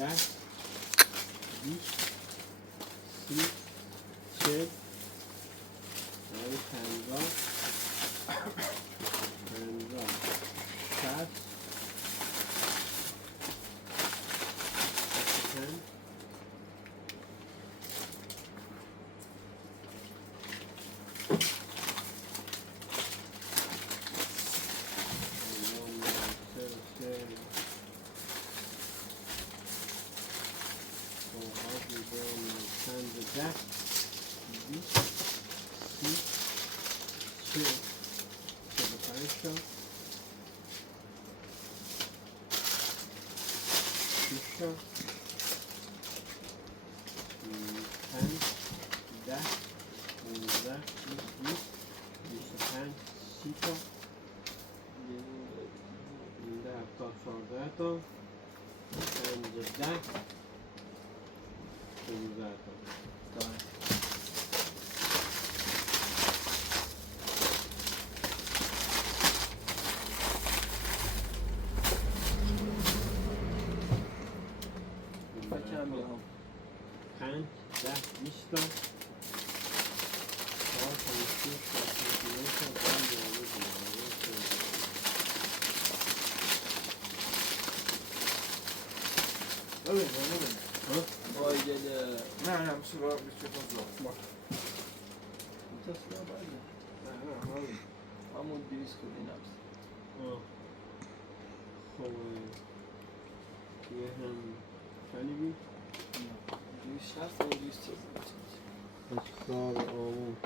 10 20 30 40 50 60 نه میشه با بیشتر کنم تصویر باید نه همون 200 کلی نفس خب یه هم چلی بید؟ 260 و 200 اشکال آمون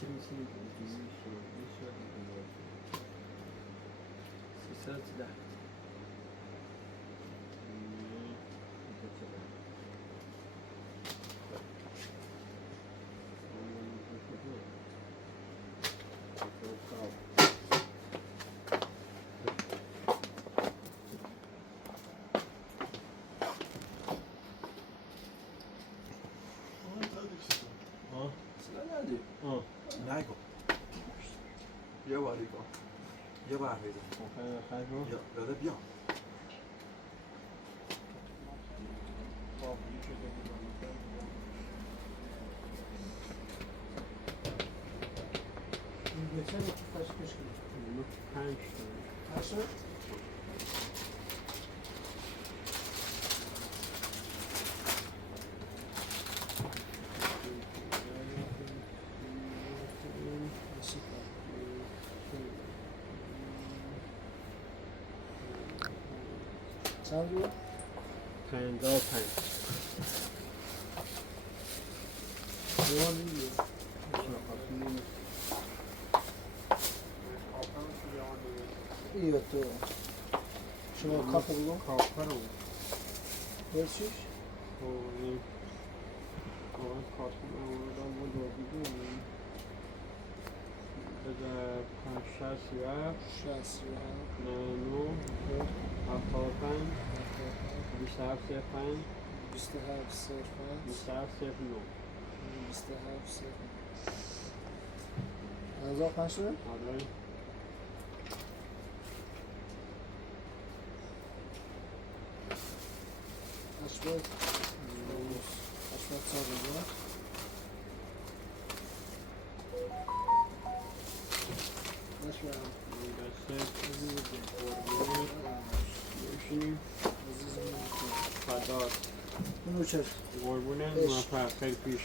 چی می‌سید؟ 310 نگو یه باری کن یه بار میدم یاده بیا این چه کشکش کنید؟ 5 تا چند رو؟ 55 دوان میگه ایو تو شما کافه بگو؟ کافه رو برچیش؟ این کافه رو آوردم و دادیدیم بده 67 99 75 27 05 27 صفر 27 09 27 صفر 1500 شده؟ آره اشباید سال بگو نشبرم عزیزم فدار اونو چه؟ قربونه موفق خیلی پیش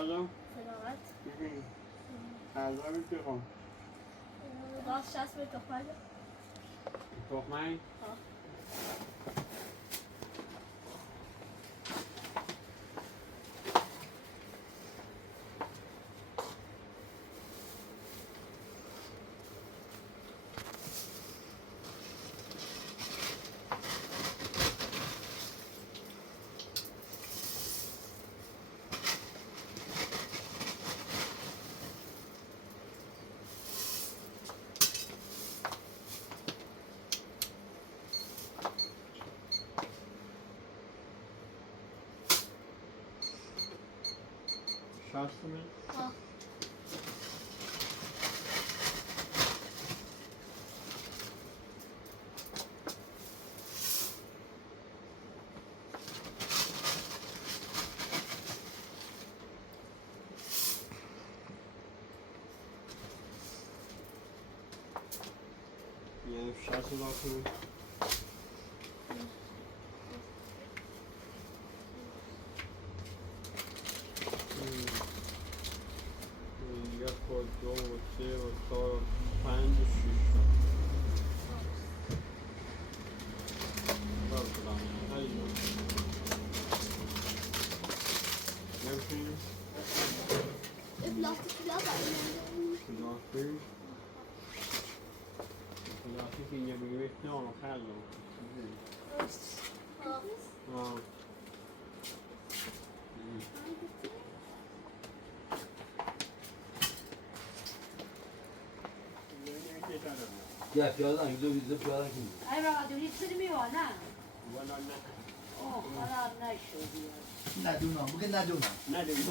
غذا؟ سلامت غذا بگیرم باز شست به تخمه تخمه؟ شستمه؟ یعنی شست داخل یک و دو و سه و چهار و پنج و شش بردارم هیجا نمیشونیم پلاستیکی ها پلاستیک پلاستیک اینجا بگیرید نه خیلی Ya piyadan gidiyor biz de piyadan gidiyor. Ay baba dönüp sürmüyor ana. ولا نه Oh bana ne şöyle. ندونم bugün ندونم. نداریم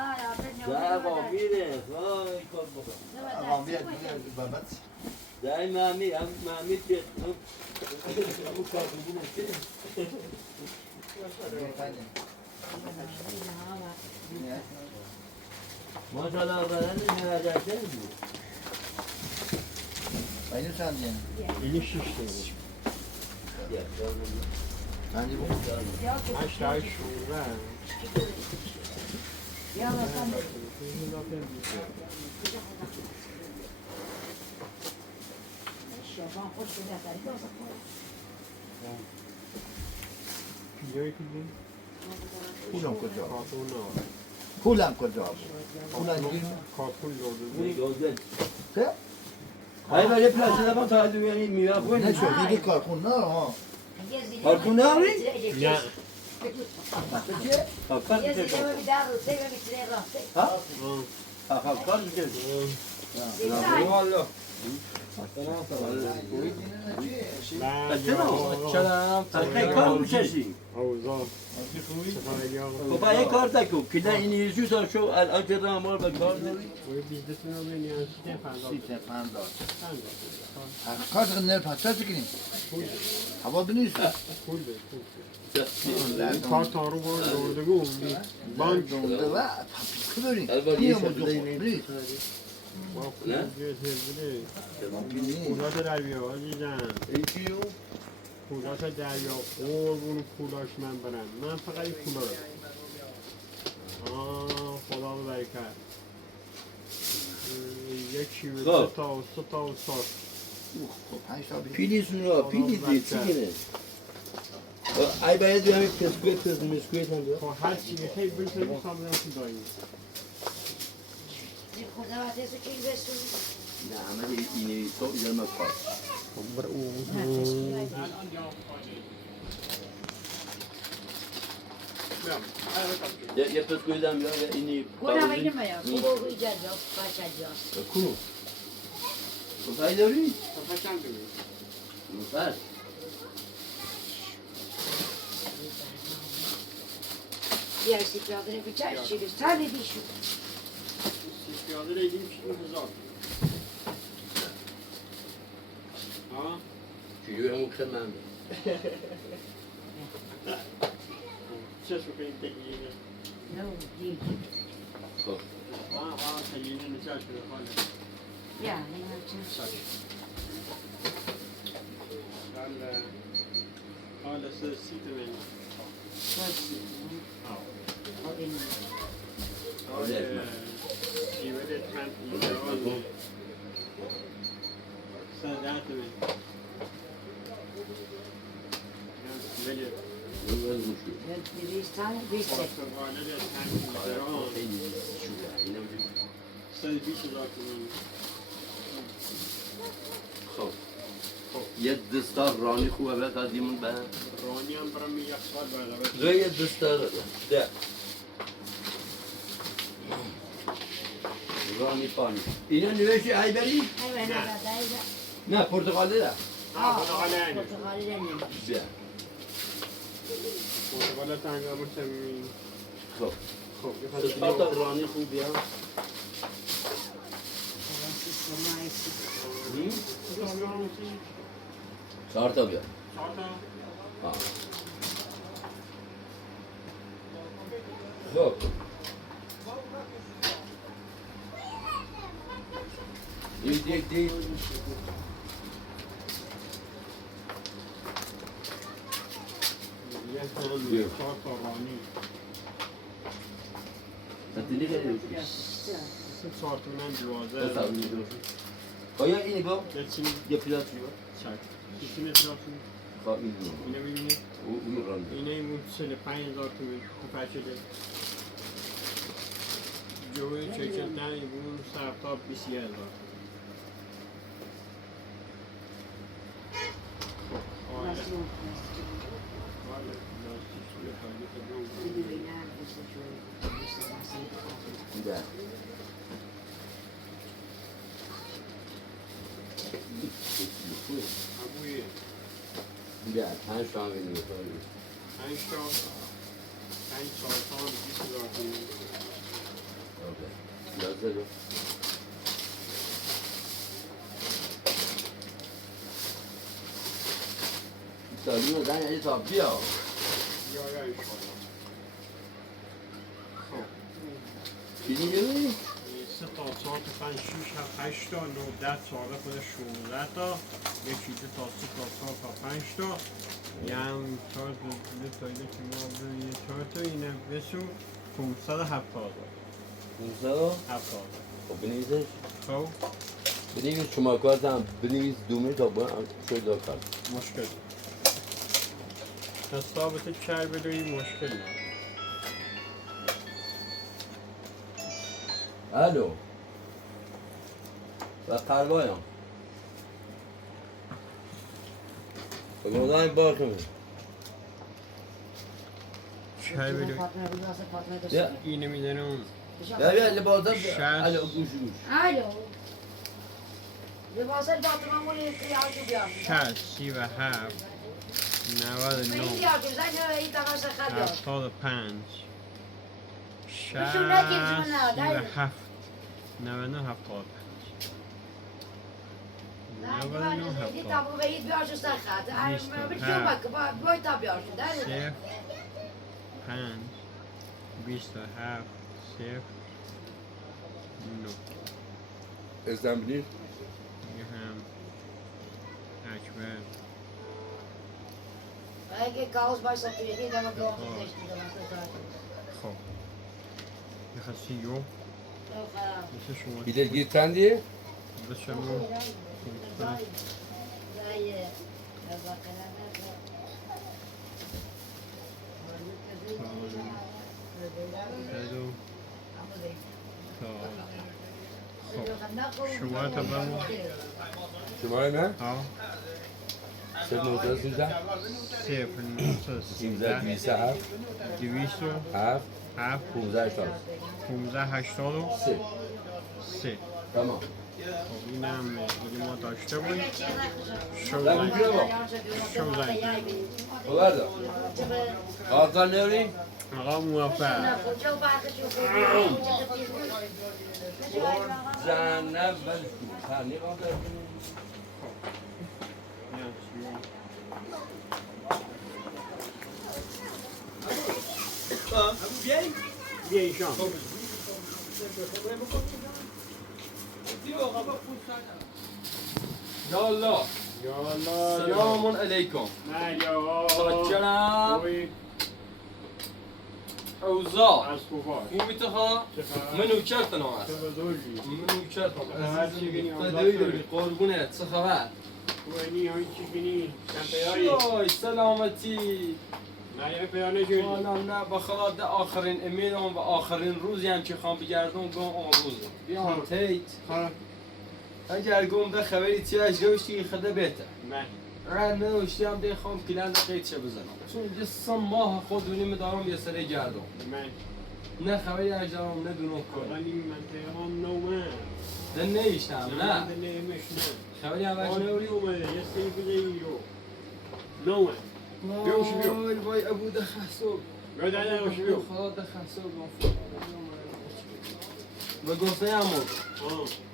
Ay abi ne ده با میره وای کار بابا Tamam bir Mehmet. ده مامی هم مامی که اون کار بودیم Efendim. Ne? ماشاءالله بدن نرجعته بود Aynı sen yani. اینی شش Bence bu. هشت های شوره Ya bakalım. Şaban hoş geldin. جایی که دیم پولم کجا؟ کارتون ها پولم کجا؟ پولم گیر. کارتون لوده میگوزن چه؟ های برای پلاستیک دارم تا از میانی میوه نه کنی شو دیگه کارخون نه ها. کارخونه داری؟ نه چه؟ کار Ya میکنی zile bir daha rütbe ve bitire rafte. ها کار میکنی Vallahi. چرا؟ خیلی کار میکشی اوزا خب یه کار تکو که نه این یزو تا شو الان که رامال به کار داری وی بیزدتون رو بینید سیته فنداد Site pandar. فنداد Kaç gün ne patates ki? Hava dönüyor. پول ده پول ده کارتان رو برد دوردگون بانک Dondu ve kıvırın. البته Niye یه bu شده yok? Biliyor. با پول بده پولات دریا عزیزم ایکیو پولات دریا قربون پولاش من برم من فقط این پولا رو خدا رو برکت یکی و خب. سه تا و ساس Hangi tabi? پیلیسون رو پیلیس چی گره ای باید همین پسکویت پس مسکویت هم داره خب هر چی خیلی بلتر بخوام برم تو داییم Kurda vatesi kim besin? نه همه اینی تو ایدر مکار یه پسکویت هم یا اینی Kuna benim ya. Bu bu icat yok. Başlayacağız. کنو کفایی داری؟ چند کنیم مفر Diğer sikradını bir çay içeriz. Tabii bir şu. پیاده ریدیم 60,000 چجوری همون کم من چه شو کنیم تگیه Ne oldu? Değil. خب تگیه نچه شده خاله Ya ne yapacağız? حالا سه سیت بینیم Nasıl? O benim. ایوه چند ایران صدت بید بگه پرتغاله ده چند ایران 120,000 تومان خب یه دستار رانی خوبه به قدیمون به رانی هم برم یک سال بعد روی یه دستار ده رانی پانی اینا نوشی ای بری؟ نه پرتغاله ده پرتغاله اینه بیا پرتغاله تنگا برسه خب خب دستار تا رانی خوب بیا چهار تا بیا خب دید یه چهار تا رانی تدلی خیلی 3 تومن 12 آیا اینی با Geçin یه پلاس بیار çak. İçine tarafını خب این yine bir yine اون ران yine mutlu 5000 تومن kupacıda. Joyu çekenden bunun startup 20,000. ده Abuye. ده 5 تا می‌بینی بخوری 5 تا 5 سال 20,000 تومن. اوکی لازم سالیو دن یعنی تا بیا Ya inşallah. چیزی می‌بینی؟ 3 تا 4 تا 5 6 8 تا 9 10 14 تا 16 تا یکی دو تا 3 تا 4 تا 5 تا یم 4 تا یکی ما ببینیم 4 تا اینه بسو 570,000 570 خب بنویسش خب بنویس شما کارتم بنویس دومه تا با شوی دار کرد مشکل حسابت چای بدوی مشکل نه الو و قلبایم بگردن بار کنیم چای بدوی بیا اینه میدنم بیا لباسم شش. الو گوش الو لباس الباطمه یادو بیار 37 99 این یادو زن این دقیقه سخت 75 بشون نگیر جونه، دایی. 67 99 75 99 این 70 تابو به این بیارشو سخت بیست و بچون هفت. بک باید تا بیارشو در 0 5 27 0 9 ازدم بینید یه هم اکبر اگه کاوز باید توی این دمه بیارشو داشتی خب یه خسی یو مثل شما بیدر گیر چندیه؟ به شما بدو شما تا بمون شماره نه؟ ها 313 0 13 27 200 7 7 15 80 15 83 3 تمام خب اینم دیگه ما داشته بودیم شو در زنگ بگیره با شو زنگ ببرده آقا نوری آقا موفق زن اول خانی قادر بیایی شام یا الله یا الله سلام علیکم نه یا چاکرم خوبی اوضاع از خوباش مو بتخا چه خبر؟ منو كرتنا واس چه بزرگی منو كرتنا هر چی بینی اوضاع تدوي شده. قربونه خبر خوبنی همین چی بینی کمپیایی شوي سلامتي نه یه پیدا نشدی والله نه بخلا ده آخرین امیدم و آخرین روزی هم که خوام بگردم گم اون روز بیام تیت خب اگر گم ده خبری تیاش گوشتی خدا بهتر من رن نوشتی هم ده خوام کلان ده قیت شه بزنم چون جسم ماه خودونی مدارم یه سری گردم من نه خبری اجرام نه دونم کلا کنم این منطقه هم نومه ده نیشتم نه نمیش نه خبری هم اجرام آنوری اومده یه سری بده ایرو نومه بیوش بیو. وای وای ابو ده خسوب بیا در نگوش بیو خدا ده خسوب و گفته همون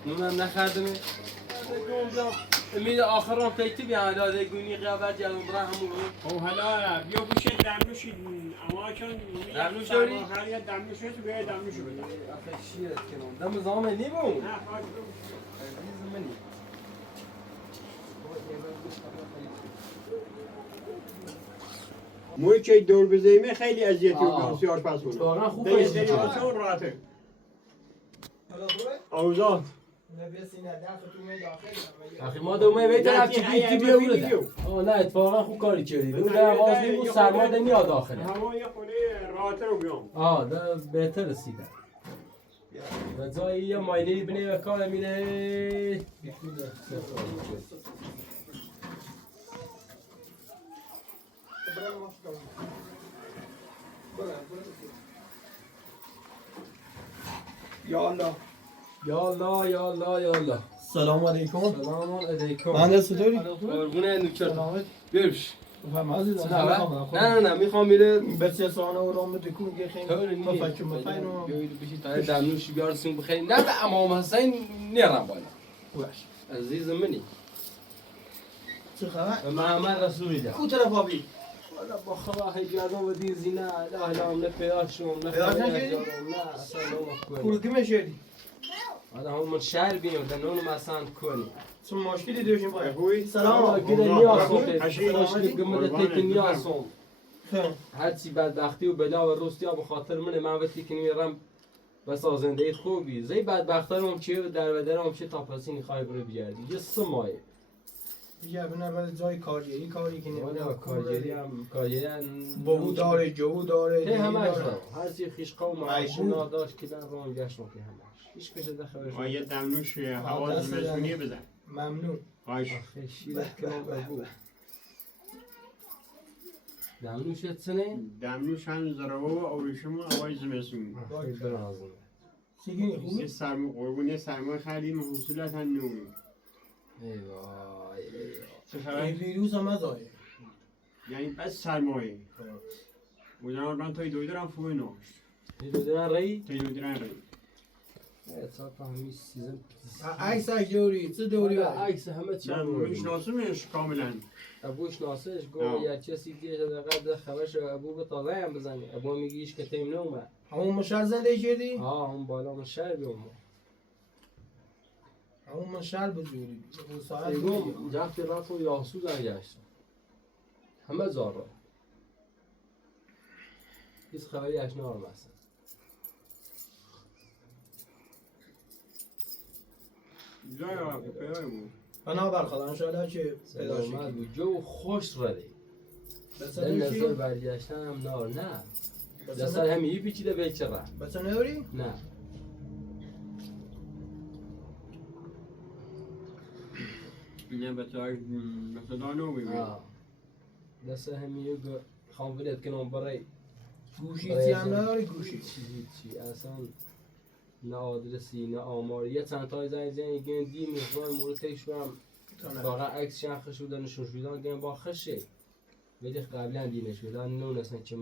نونم نخردمه امید آخران پیتی بیان داده گونی قیابت جلوم برا همون خب حالا بیا گوشه دمنوشی اما چون دمنوش داری؟ آخر یه دمنوش هست بیا دمنوشو بده آخه شیرت کنم دم زامه نیمون نه خواهد بگو. عزیز منی موی که دور بزنیمه خیلی اذیتی و آه. بسیار پس کنه واقعا خوب دیگه پیش دیگه میاد. چون راحته اوزاد آخه ما دومه بیت رفت چی بیتی بیا بوده آه نه اتفاقا خوب کاری کردی اون در باز نیمون سرما ده میاد داخله هوا یه خونه راحته رو بیام آه ده بهتر رسیده و جایی یه مایلی بینه و کار میره یا الله یا الله یا الله یا الله سلام علیکم سلام علیکم مهندس چطوری؟ قربونه نوکر سلامت برش فهم عزیزم نه میخوام میره بسیار سانه و رام دکون که خیلی طور نیه مفکر مفینو تا دمنوش بیارسیم بخیر نه به امام حسین نیرم بالا باش عزیز منی چه خبر؟ و محمد رسول الله کو طرف آبی؟ والا با خدا هیجادم و دین زینه لا لا نه پیاد شوم نه پیاد خبری نشدی؟ اجارم، نه اصلا نمک کو کنی کی مشهدی؟ حالا هم من شهر بیم و نونم اصلا کنی چه مشکلی داشتیم باید؟ خوبی؟ سلام گیره نیاسون هشی خوشلی گمده تک نیاسون خیلی هرچی بدبختی و بلا و رستی ها بخاطر منه من وقتی که میرم بس آزنده خوبی زی بدبختار هم چیه در بدر هم چه تا پسی نخواهی برو بیاردی یه سمایه دیگه بنا بعد جای کارگری کاری که والا نمیدونم کارگری هم کارگری هم بهو داره جو داره ته همه داره. اجرا هر چی خیش قوم آشنا داشت که در راه گشتم که همش هیچ کسی دخلش آه یه دمنوش هوا دست زمستونی بزن ممنون خواهش آخه شیرت کنم بگو دمنوشت سنه؟ دمنوش هم زراوه و اوریشمون هوای زمستونی خیلی برازم چیگی یه خوبی؟ سرما قربون سرما خیلی محصولات هم نومی ای وای چه این خبر؟ ویروس هم از آیه یعنی بس سرمایه بودن من توی دوی دارم فوی نوش دو دارن رایی؟ توی دوی دارم رای اعتراف همی سیزن عکس دوری چه دوری والا باید؟ عکس همه چی نه هم میشناسمش کاملا ابوش ناسش گو آه. یا کسی دیگه دقیقه خبرش ابو به تازه هم بزنی ابو میگیش که تیم نومه همون مشهر زنده کردی؟ آه اون بالا من شهر بیوم همون مشهر بزوری اون ساعت ایگو جفت رات و یاسو در گشتم همه زارا هیچ خبری اشنا هم هستن جای آقا پیای بود بنابر خدا انشاءالله که پیدا سلامت شدی بود جو خوش رده بچه در نظر نداری؟ برگشتن هم نار نه بچه دستر همه یه پیچیده بیچه را بچه نداری؟ نه نه به صدا نو ببین آه دستر همه یه خوام ولید کنم برای گوشی چی هم نداری گوشی؟ چی اصلا نه آدرسی نه آمار یه چند تای زنگ گن دی میخوای مورد شوام فقط عکس شخص شده نشون شدن گن با خشه ولی قبلا دی نشدن نون اصلا که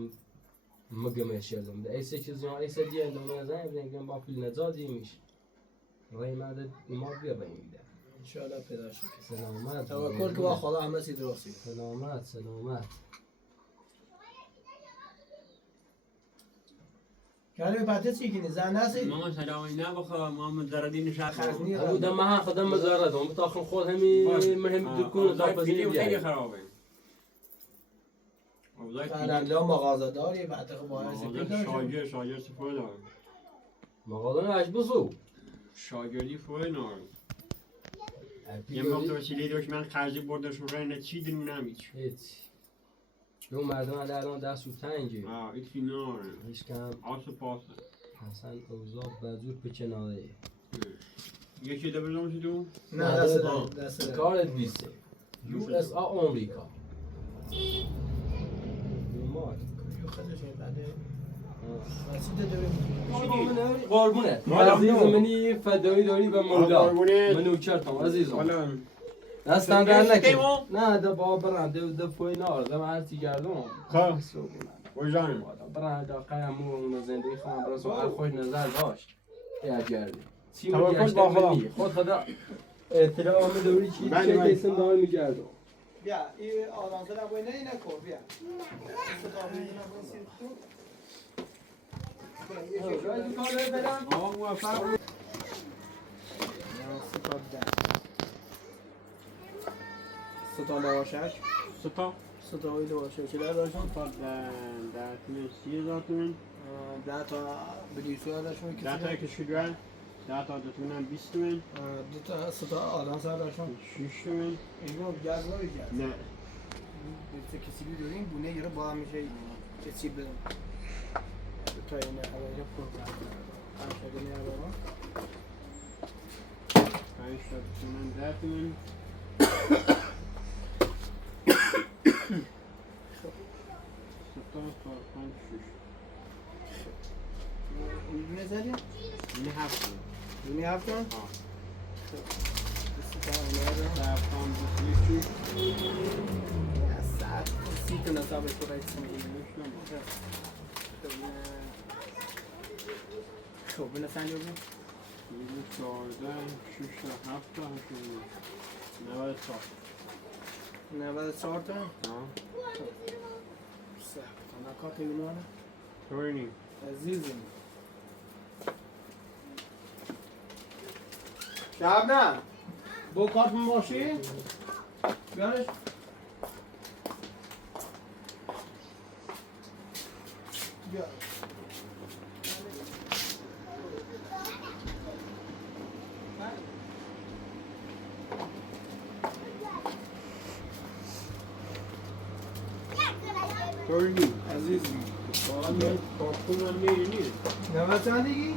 مگمش یادم ده ایسه چیز یا ایسه دی اندام زنگ گن با فیل نزادی میش رای ماده ما بیا رای میده انشاءالله پیدا شدی سلامت توکل که با خدا همه چی درستی سلامت سلامت کلمه پته چی کنی؟ زن نسی؟ ماما سلامی نبخوا ماما زردی نشد خزنی ابو دم ها خدم مزارد هم بتاخر خود همی مهم دکون تا فیلم خیلی پذیری خرابه قلنده مغازه داری بعد خب باید مغازه سپید داشت شاگر سفره دارم مغازه اش بسو شاگردی فوره نارم یه موقع وسیله داشت من قرضی برداشم رای نه چی دنونم هیچ دو مردم الان دست و تنگه ایتی نارم هیچ کم آس و پاس اصلا اوضاع بزور پچناده یکی ده بزنم چی دو؟ نه دست دست کارت بیسته USA آمریکا مار خودش بعد رسیده داریم قربونه مادام عزیز نو. منی فدایی داری به مولا قربونت. منو چرتم عزیزم حالا دستم در نکن کیمو؟ نه ده با برم ده پوی نار ده من هرچی گردم خب وجانم برم دا قیمو اون زندگی خواهم برای سوال خوش نظر داشت یا گردی چی توکل میگشتم با خدا. منی خود خدا اطلاع دوری چی بله، چه بله. کسیم دار میگردم بیا این آدم نباید نه نکن بیا آقا موفق ستا لواشش ستا ستا های لواشش چه داشتن تا در تونه 30,000 تومن 10 تا بلیسو داشتن 10 تا کشیدوال 10 تا دتونم 20 تومن 2 تا ستا آدم سر داشتن 6 تومن اینو جذاب کرد نه چه کسی بیدوریم بونه یه رو با هم میشه کسی بدم تا این اولی پول کرد همشه دنیا دارم 5 تا دتونم 10 تومن ستا تا 5 دونه زدیم؟ 6 این 7 تومن دونه هفتم؟ آه ستا اونه دارم سرطان 26 ساعت 30 تا نصاب خودش خب بنا سنجا بود 14 6 تا 7 تا 94 94 تا آه سخت انا کارت یونانه طوری نیم عزیزم شب نه با کارت ماشی بیارش بیا طوری نیم عزیزم واقعا من کارتون هم نیست 90 چندگی؟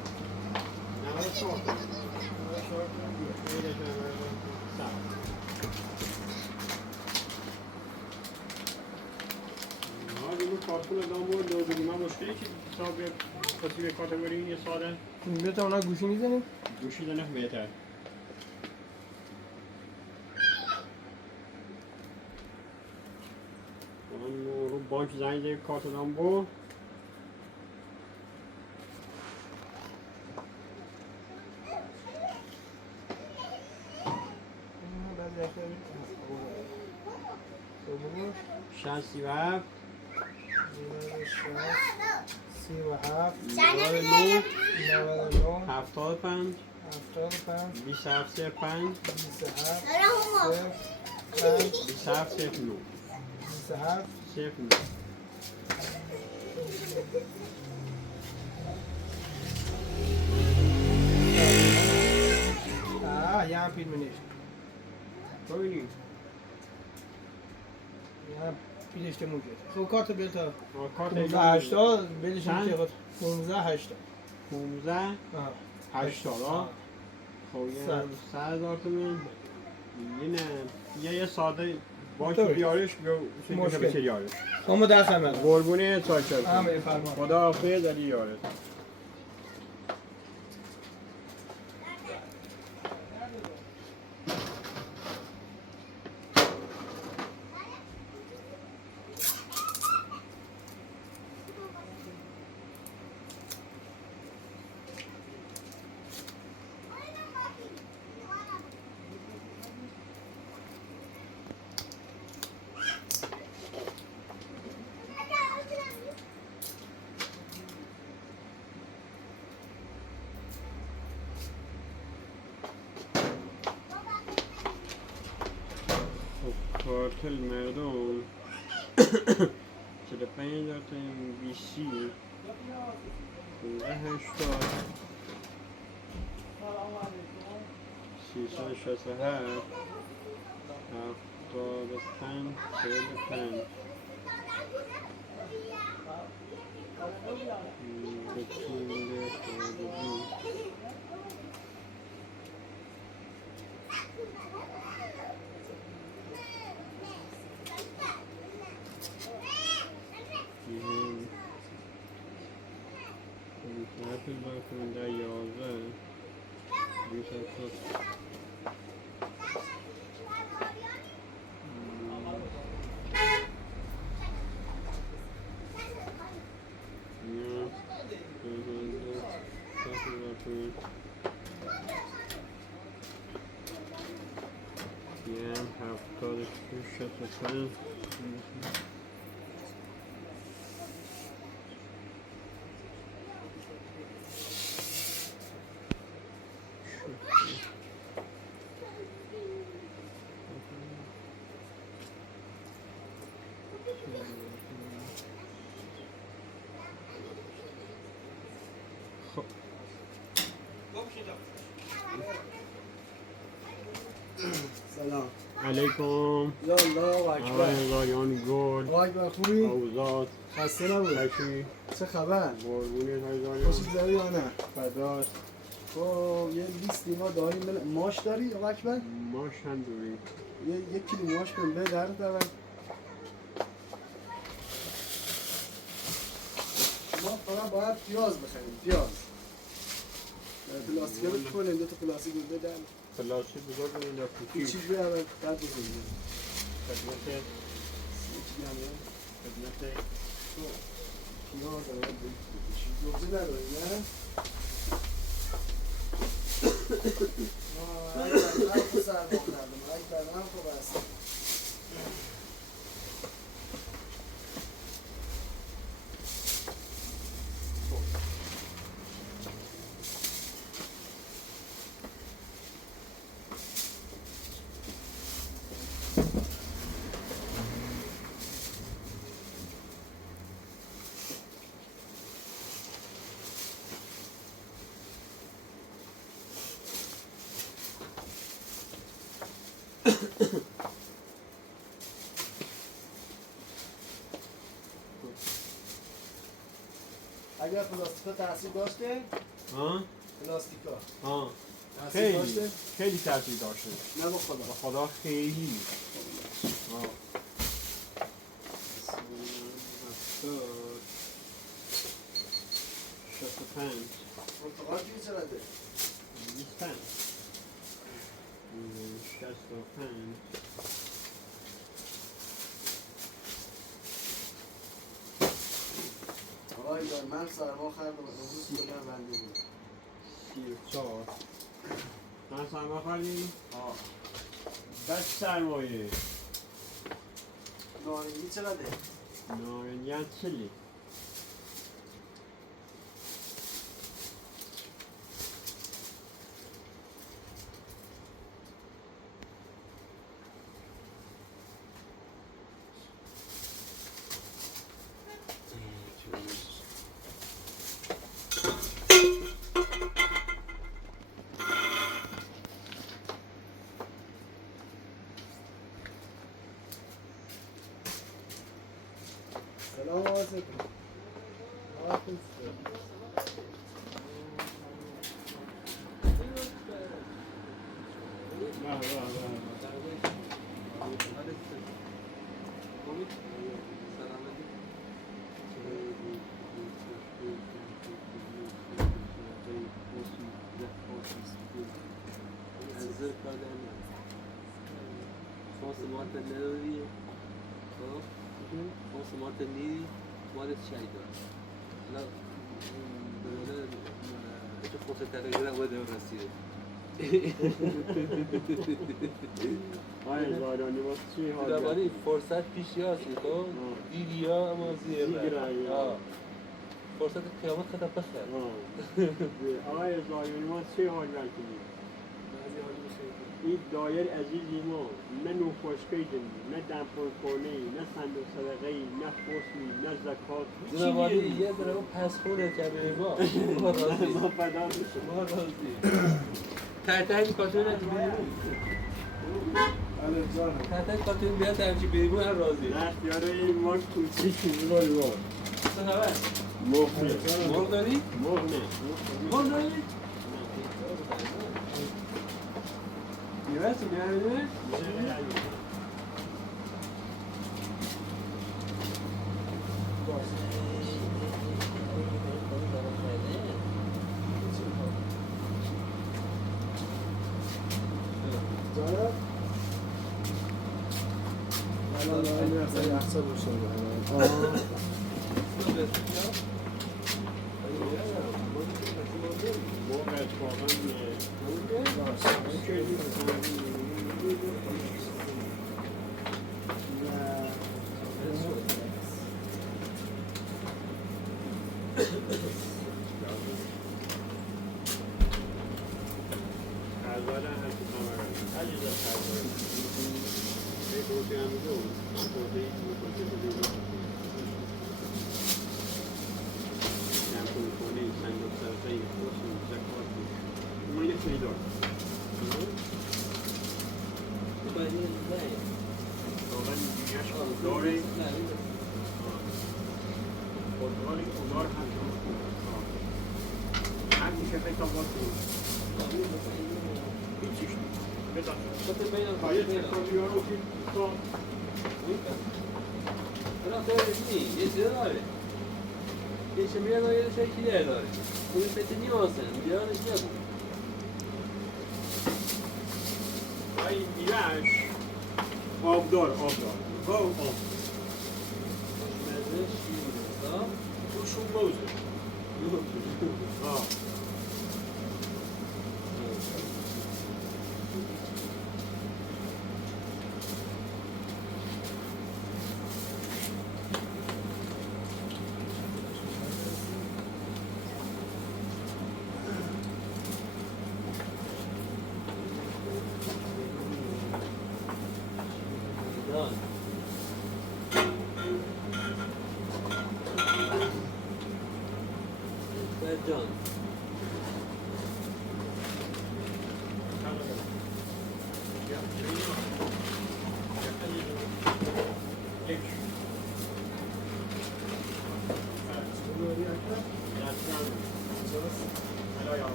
94 دیگه کارتون ادام بود دو بگیم من مشکلی که حساب کسی کاتگوری یه ساده بیا اونا گوشی میزنیم؟ گوشی دنه بهتر من رو بانک زنگ زدم کارت ادام بود شانس 37 99 75 27 5 27 09 09 یه هم فیلم نیست ببینیم یه هم پیلش که موجود خب کارت بیل تا کارت 15 80 بیلش چند؟ میشه 15 80 15 80 خب یه 100,000 تومن یه ساده بانک طوری. بیارش مشکل. به یارش همه در خدمت قربونه چاکر همه فرما خدا حافظ علی یارش کارتل مردم 45 5,000 تا BC 1580 367 75 45 بتونه خودی اپل باکنم در 11 سلام علیکم یا الله آقای اکبر هزاریان گل آقای اکبر خوبی؟ اوزاد خسته نبود کشی چه خبر؟ قربونت هزاریان خوشی گذاری یا نه؟ فدات خب یه لیستی ما داریم ماش داری آقای اکبر؟ ماش هم دوری یک کیلو ماش کن به درد اول ما فقط باید پیاز بخریم پیاز پلاستیکه رو کنیم دو تا پلاستیک رو بدن پلاسی بزرگ این در این کوچیک چیز به اول بعد بزنیم خدمت یکی هم خدمت پیاز اول بکشیم دوزی نداریم نه؟ اکبر هم خود سرما کردم اکبر هم خود هستم اگر پلاستیکا تاثیر داشته ها؟ پلاستیکا ها تاثیر خیلی داشته خیلی تاثیر داشته نه با خدا به خدا خیلی آه. 65 پرتقال چی چقدره؟ 25 65 آقای دار من سرما خردم امروز کلا بنده بود 34 من سرما خواهی؟ آه دست سرمایه نارنگی چقدره؟ نارنگی هم چلی سلام آقاسم مال شهیدان حالا به چه فرصت تغییر نبوده اون رسیده آیا زارانی واسه چی حال درباره فرصت پیش یاستی خب دیدی ها اما زیر فرصت قیامت خدا بخیر آقای زارانی واسه چی حال کنید بعضی حالی میشه این دایر عزیزی ما نه نوخوشکی دنی نه دمپون کنی نه صندوق صدقه نه فصلی نه زکات جناب عالی یه ذره پس خوره کبیر ما راضی ما فدا میشم ما راضی تحتای کاتون از بیرون تحتای کاتون بیاد همچی بیرون هم راضی نه اختیاره این ما کوچیکی میگوی ما چه خبر؟ مرغ داری؟ مرغ نه مرغ داری؟ میرسیم میرمینه؟ مرغ یه میاد یه شکلی داره اون پتی نیازه میادش نبود این میرش آبدار با آب مزه شیرین توشون موزه جان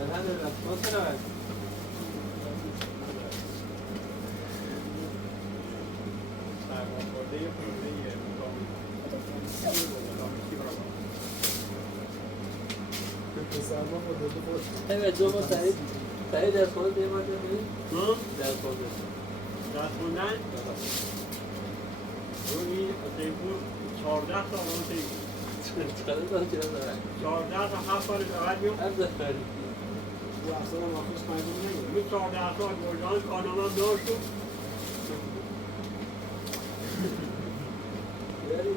الحمدلله ما سلامت دو ما سعید در خانه دیمان داریم؟ در خانه در خوندن روی تیمور 14 تا آن تیمور چقدر دارم چرا دارم 14 تا 7 بار اول میام هم دفتری او افسر هم آخرش مجبور نگیم می 14 تا گلدان کانام هم داشت و یعنی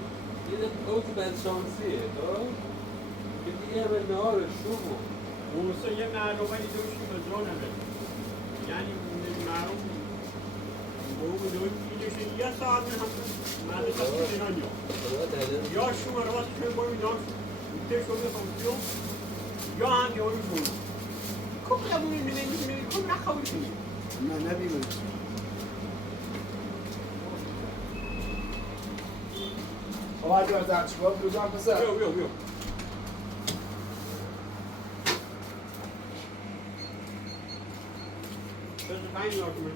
یه اوت بدشانسیه که دیگه همه نهار شوم موسیقی یه معلومه دوشی به زانمه یعنی معلوم بوم دوی پیدشه یه ساعت هم مدرسه ایرانیا یا شما راست شما باید داشت ده شما خمسیو یا هم یارو شما کم نبوی نمیدونی کم نخواهی شما نه نبیمون آقا هر در چیکار بودم پسر بیا شد 5000 تومان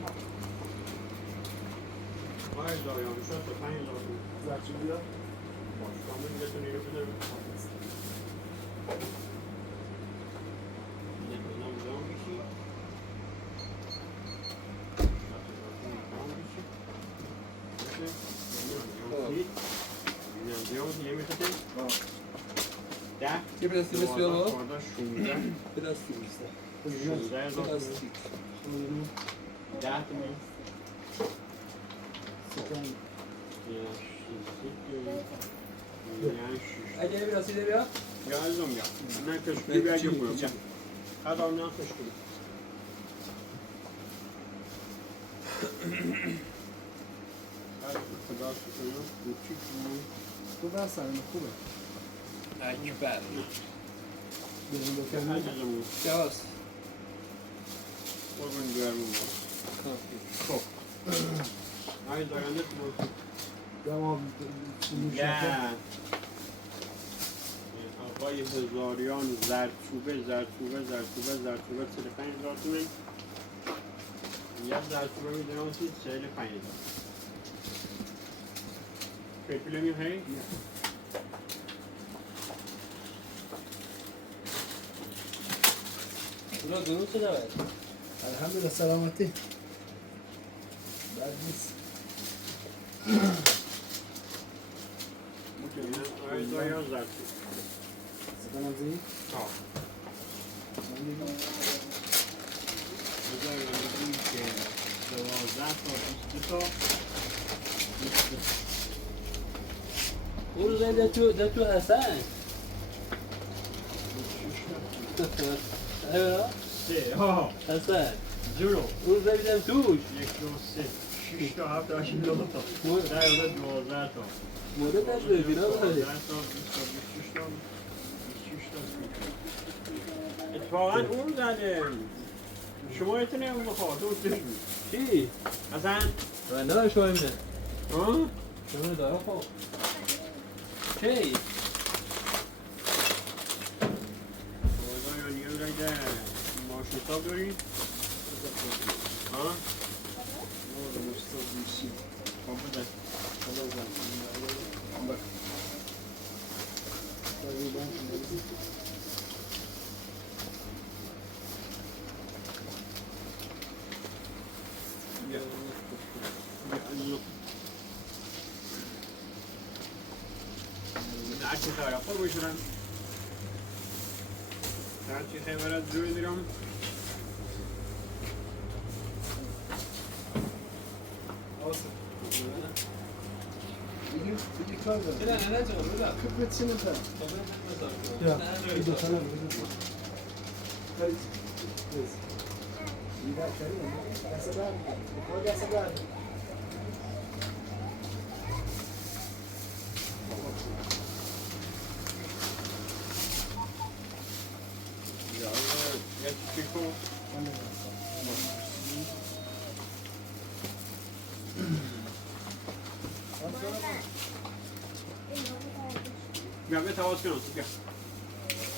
آقای دایان شد 5000 تومان زرچی بیا باش کامل بتونی رو بدم نمیدونم جان بشی یه پلاستیک بسیار با؟ 16 پلاستیک بیسته 16,000 پلاستیک 10 تومان اگه یه پلاستیک بیا بیا عزیزم بیا. نه کشکولی بیا که برو بیا. قدر نه کشکولی. خدا شکر کوچیک بود. تو بس سرم خوبه. اکبر بریم بکنیم. عزیزم جاست قربون بیارم ما. خب. آقای دارنده تو بود. نه. آقای هزاریان زرچوبه 45,000 تومن. یه زرچوبه میدونم چیز 45,000. پیپیله میم هی؟ اونا درود چه دارد؟ الحمدلله سلامتی. بد نیست. آقای هزاریان زرچوبه. سلام زی. آه. هزاریان میگویی که 12 تا 20 تا اون رو ده تو حسن سه ها حسن جونو اون رو بیدم توش 1 2 3 6 تا 7 تا 8 9 تا ده یا 12 تا مورد تش بگیرم 12 تا 20 خیلی تا 26 تا 26 تا اتفاقا اون زده شما اتنه اون بخواد اون دش بود چی؟ اصلا رنده دارم شما میده ها؟ شما دارم خب چی؟ بازار یا نیو رایده ماش حساب داری؟ ها؟ خب بده هرچی خبر خور بشورم هرچی خبر از جوی دیرم دیگه کار دارم. چرا نه نه جان بذار کپت چی نتا؟ یا این دو سلام بذار. دیگه کردیم. دست بعد. کار دست بعد. یک چیکو بیا به تواس کنم بیا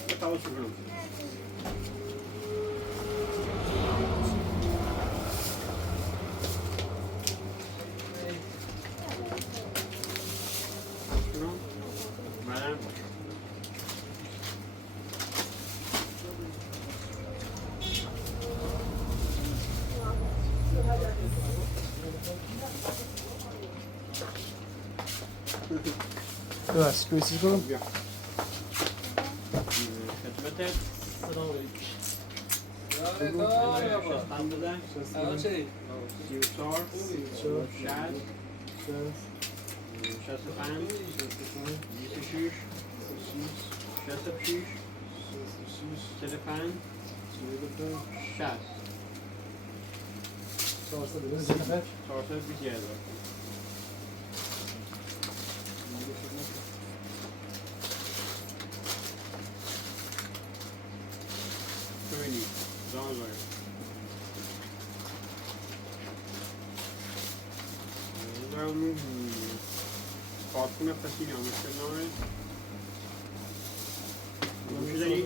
به تواس کنم مریم بس کوشش کنم. بیا خدمتت سلام علیکم شستم بزن 34 60 65 26 66 35 60 420,000 ببینید زمان داریم دارم کارتون پسینه مشکل نامه گوشه داری؟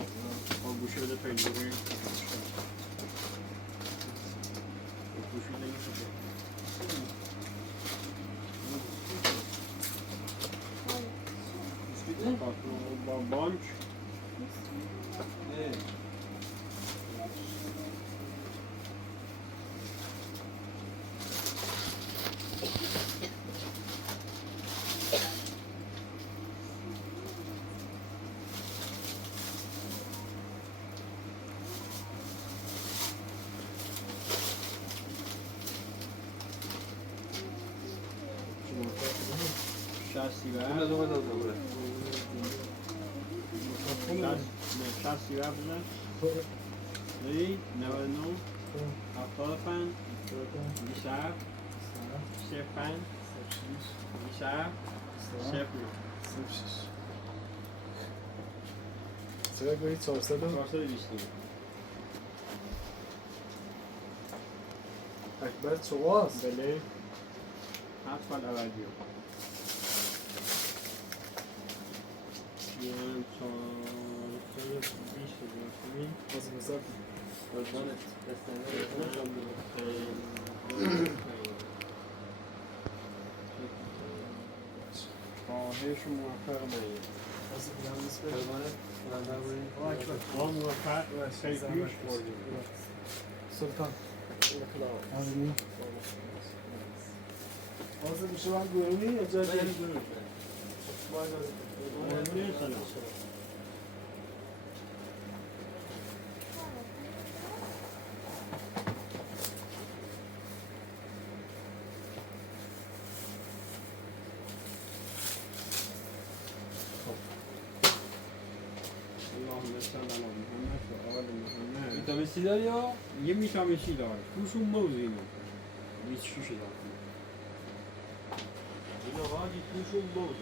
گوشه بده تا این دوره گوشه داری کارتون با بانک شستی بعد شست یه بزن داری 99 75 27 05 27 09 چرا گویی 400 420 اکبر چواست بله حتما اولگیو یعنی 420 تومین باز حساب قربانت دستنه رو خواهش موفق نید باز بودم نیست به قربانت بلندر بودین ما موفق خیلی پیش بردیم سلطان آزمی باز میشه من گوینی یا جای دیگه؟ باز اللهم صل علی محمد و آل محمد ویتامین سی داری یا؟ یه ویتامین سی داره توشون موز اینو 26 داره اینا حاجی توشون موز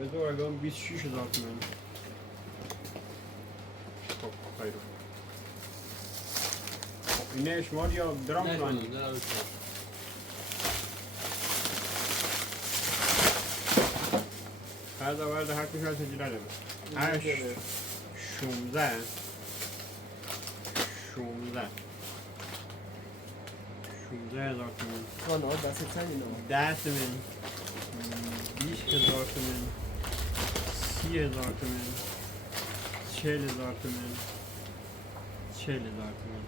بذار الان 26000 تومان خب خیلی اینه شمار یا درام نه کنی نه نه هذا ورد هر کجا تجیله داره 8 16 16000 تومان خانه دست چند اینا 10 تومن 20000 تومن 30000 تومن 40000 تومن 40000 تومن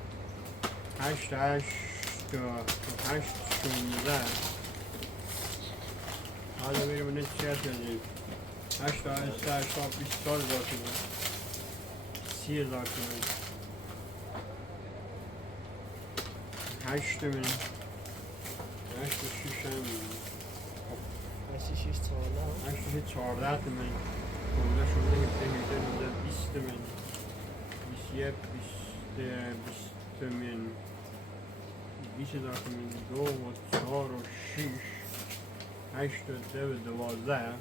8 8 8 16 حالا میرم نه چه کنیم 8 8 8 20000 تومن 30000 تومن 8 تومن 8 6 هم 6 ساله 8 14 تومن کلا شده 17 20 تومن 21 20 تومن 20000 تومن 2 و 4 و 6 8 و 10 و 12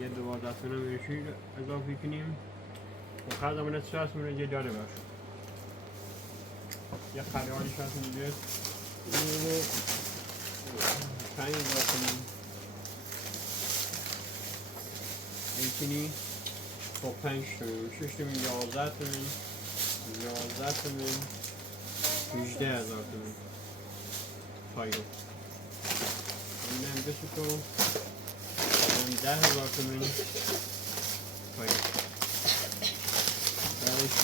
یه 12 تومن میشه اضافه کنیم و خرد من ساعت من یه داره باشه یه خریانی هست میگه 5000 تومن میتونی با 5 تومن 6 تومن 11 تومن 11 تومن 18000 تومن پایو اینم بشه تو اینم 10000 تومن پایو بعدش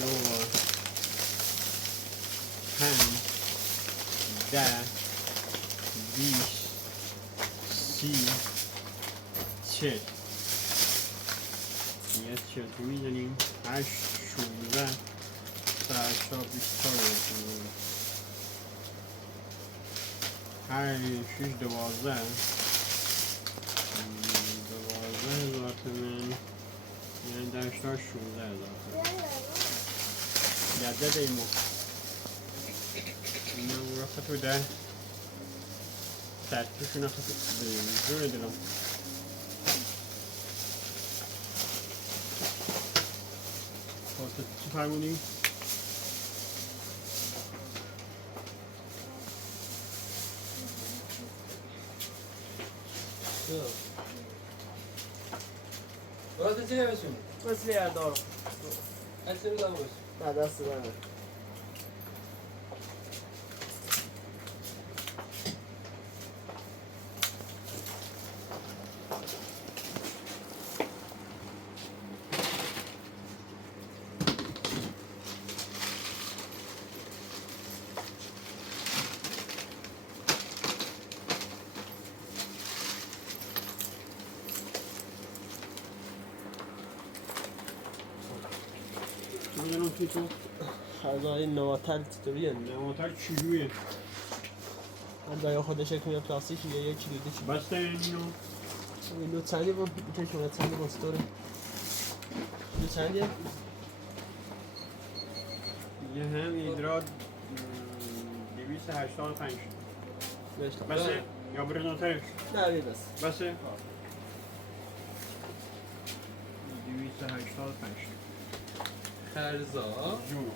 یو 5 10 20 30 40 یه 40 میزنیم 8 16 تا 80 20 8 6 12 12000 تومن یعنی در 80 16000 تومن یاده دیمو اینم رو خطو ده ترتیبشون خطو جون دلم چی فرمونی؟ واسه چی نمیشون؟ مثل یادار اصلا رو دارم باش. نه دست دارم میدونم توی تو غذای نواتر چطوریه؟ نماتر چجوریه؟ غذای خودش کنه پلاستیکی یه کلیدی چی بسته اینو اینو چندی با میشه شما چندی با ستاره اینو چندیه؟ یه هم ایدراد 285 بشتا بسه؟ یا بره نوترش؟ نه بیر بس بسه؟ 285 خرزا جون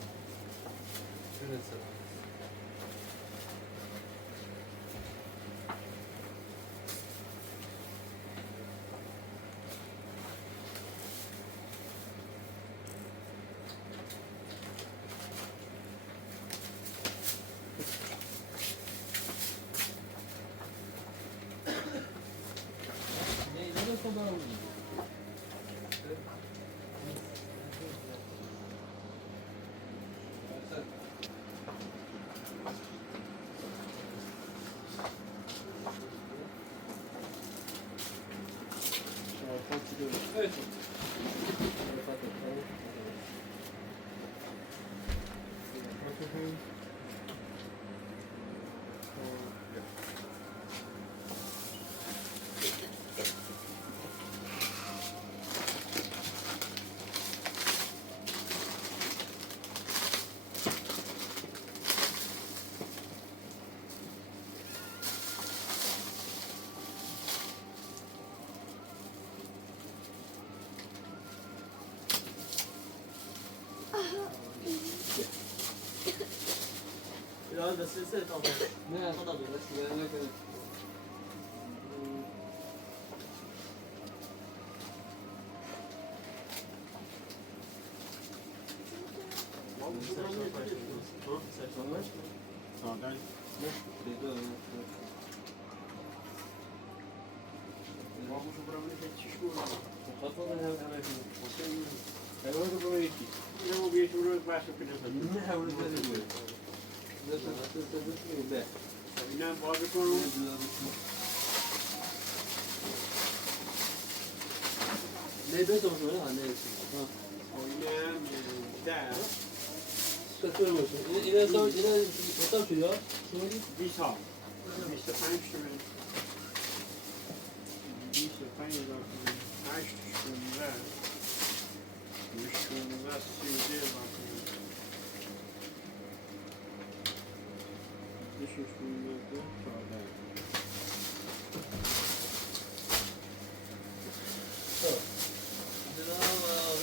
biraz da sesi tamam. نه خدا بیاد دیگه نکنه ساده اینو بیش رو بحث کنیم اینم باز کنم نه به تو نه نه اینم 10 چطور باشه اینا حساب شد یا شما 20 ها 25 تومن 25 هزار تومن 8 16 16 32 هزار تومن میشه 16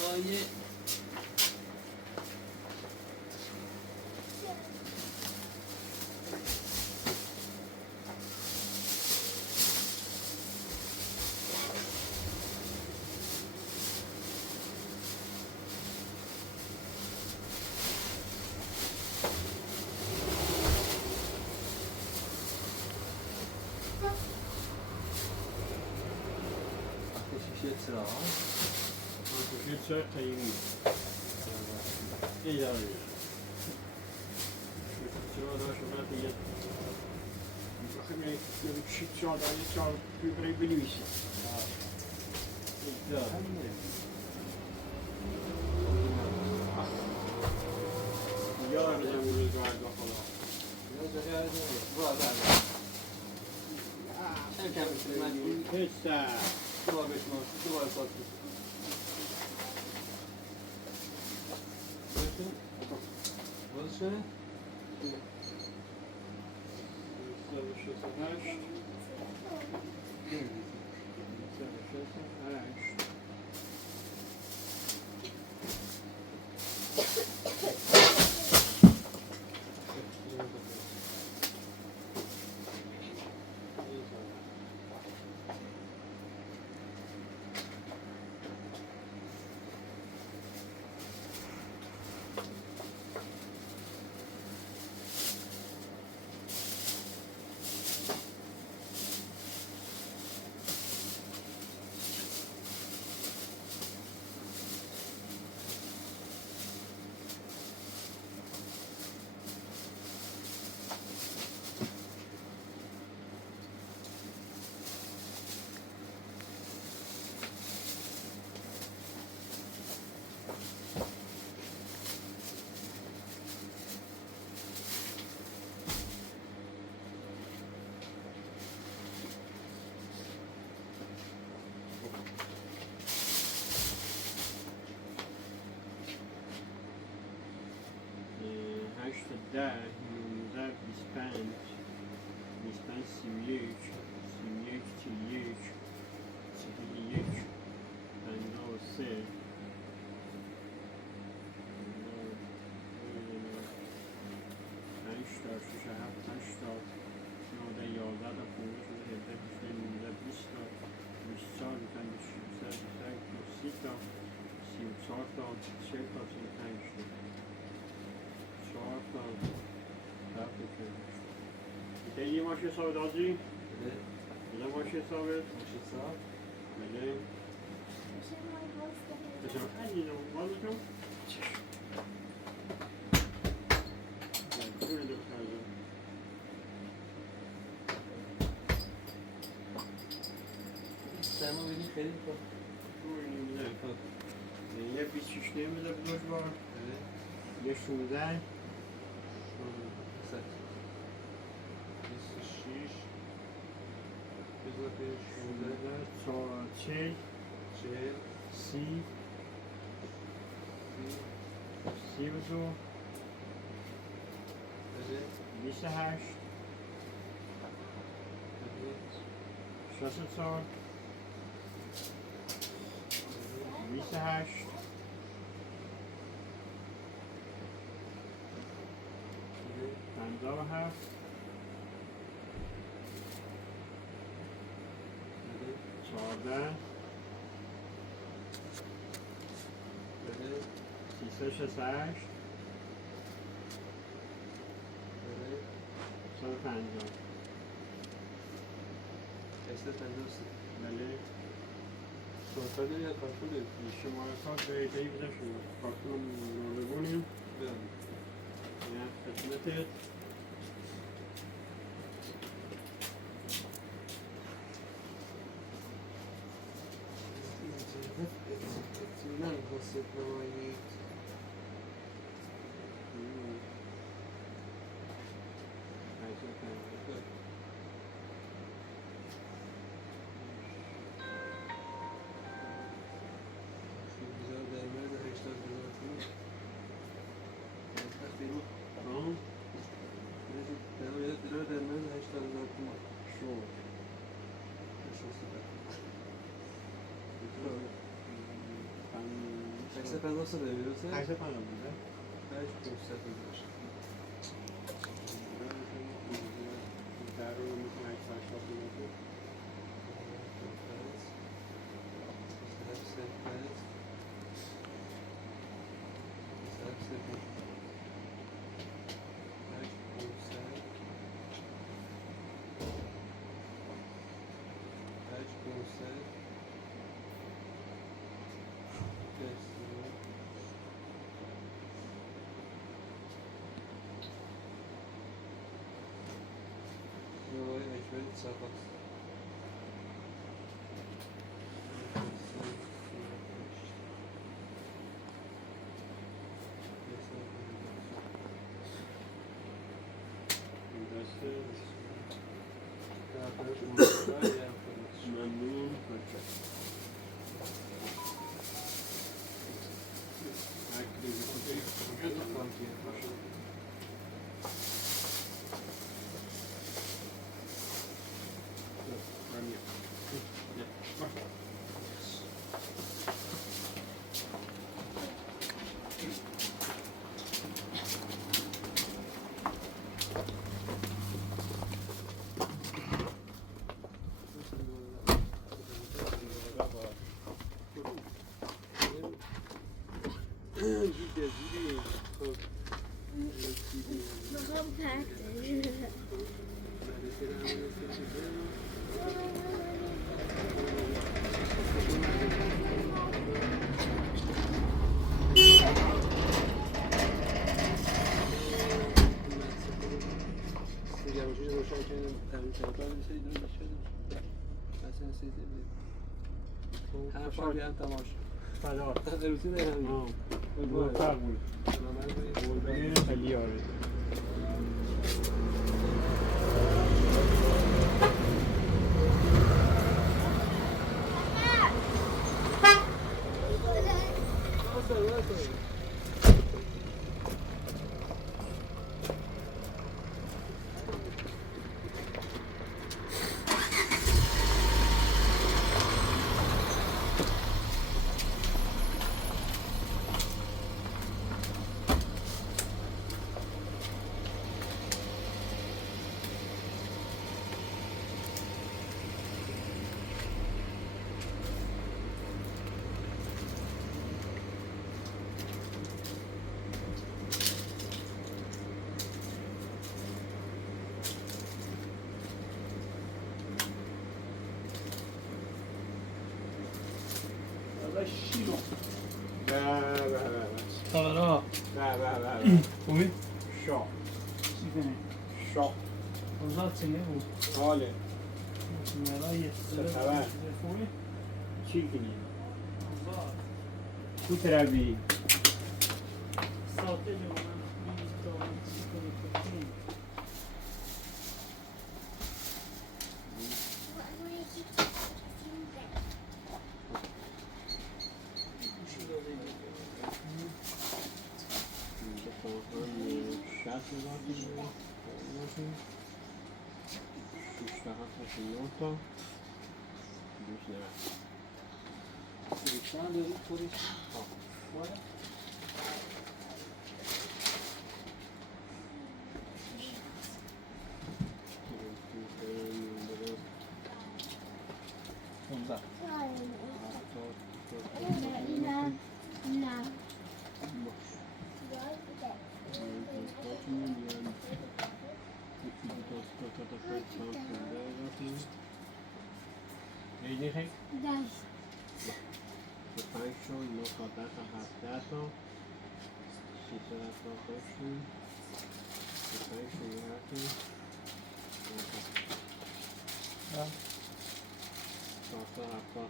آقای چرا یه چه قیمی این داره چرا داشت اومد دیگه میخوایم چی چهار داره چهار برای بنویسی یار زمین رو درگاه خلا خیلی ماشه ثابت آجی؟ بله. بله ماشه ثابت؟ ماشین صاحب. بله. میشه مای باز کنید. بسیار خیلی رو باز کن. بله، کنید رو خرده. سرما بینی خیلی کن. کنید میده. یه 26 نمیده بزرگوار. بله. یه 16. 26 اضافه 40 40 30 32 بله. 28 64 28 57 14 368 150 بله شماره داری یا کارتون داری؟ شماره کارت به ایتایی بده شما کارتون رو بگونیم بله. یه خدمتت اطمینان حاصل نمایید. بزار در مورد 80,000 تومان. بزار در مورد 80,000 تومان. شو عکس 50 ساله درسته؟ 850 بوده 8500 گذاشت. در رو میتونه 880 بوده ممنون میخوام پرتش فدات روسی دارم. موفق بود خیلی آره خدا شیلو آره خوبی؟ شاه چی کنی؟ شاه اوضاع چنه بود؟ حاله مرای چه خبر؟ خوبی؟ چی کنی؟ اوضاع کو تربی؟ ساعته جو من میدونم چی کنی کنی فروشان داری فروش نه دیدی خیلی؟ دست 5 تا 9 تا 10 تا 17 تا 13 تا داشتیم 25 تا یه هفته 4 تا 7 تا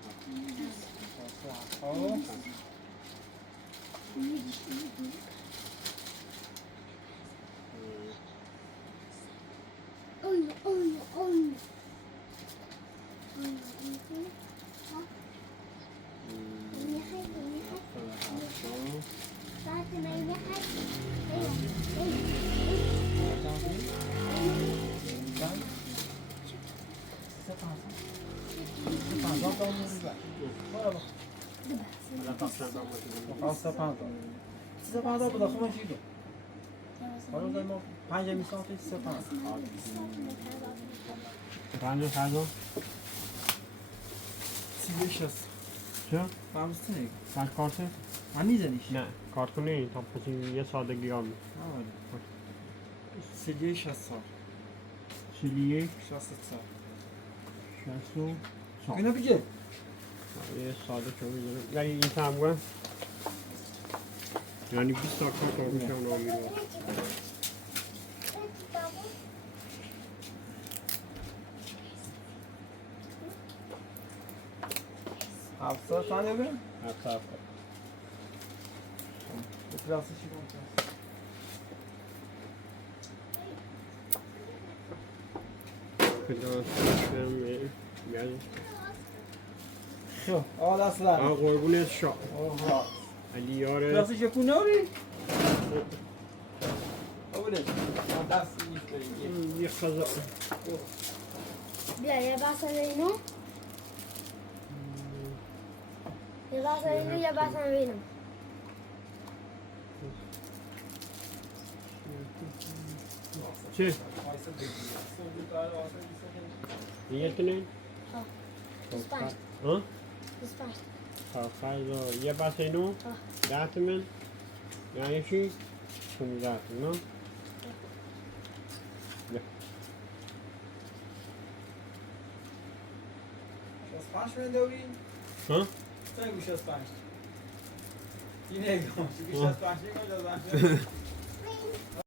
سپاندا بود آخه من شیدم حالا داریم ما 5 میسانتی سپاندا 5 تا 36 هست چه؟ فهمسته نیگه کارت کارته؟ من میزنیش نه کارت کنی تا پسی یه سادگی آمی 36 سال 31 60 سال 60 اینا بگه یه ساده چون میزنم یعنی این تمگه یعنی 20 تا کار میشه اونا میرو 700 چند بگه؟ 7 به کلاسی چی کنم؟ کدام یعنی شو آه دست در قربونت شا آه علی یاره کلاسی چه کنه آوری؟ آوری دست نیست داری یه خزا بیا یه بحث اینو یه بحث اینو یه بحث اینو چه؟ یه کنی؟ 25 ها؟ 25 خزا یه بس اینو 10 تومن یعنی چی؟ 15 تومن پنج من داری؟ ها؟ چه گوش از پنج؟ این نگاه چه گوش از پنج نگاه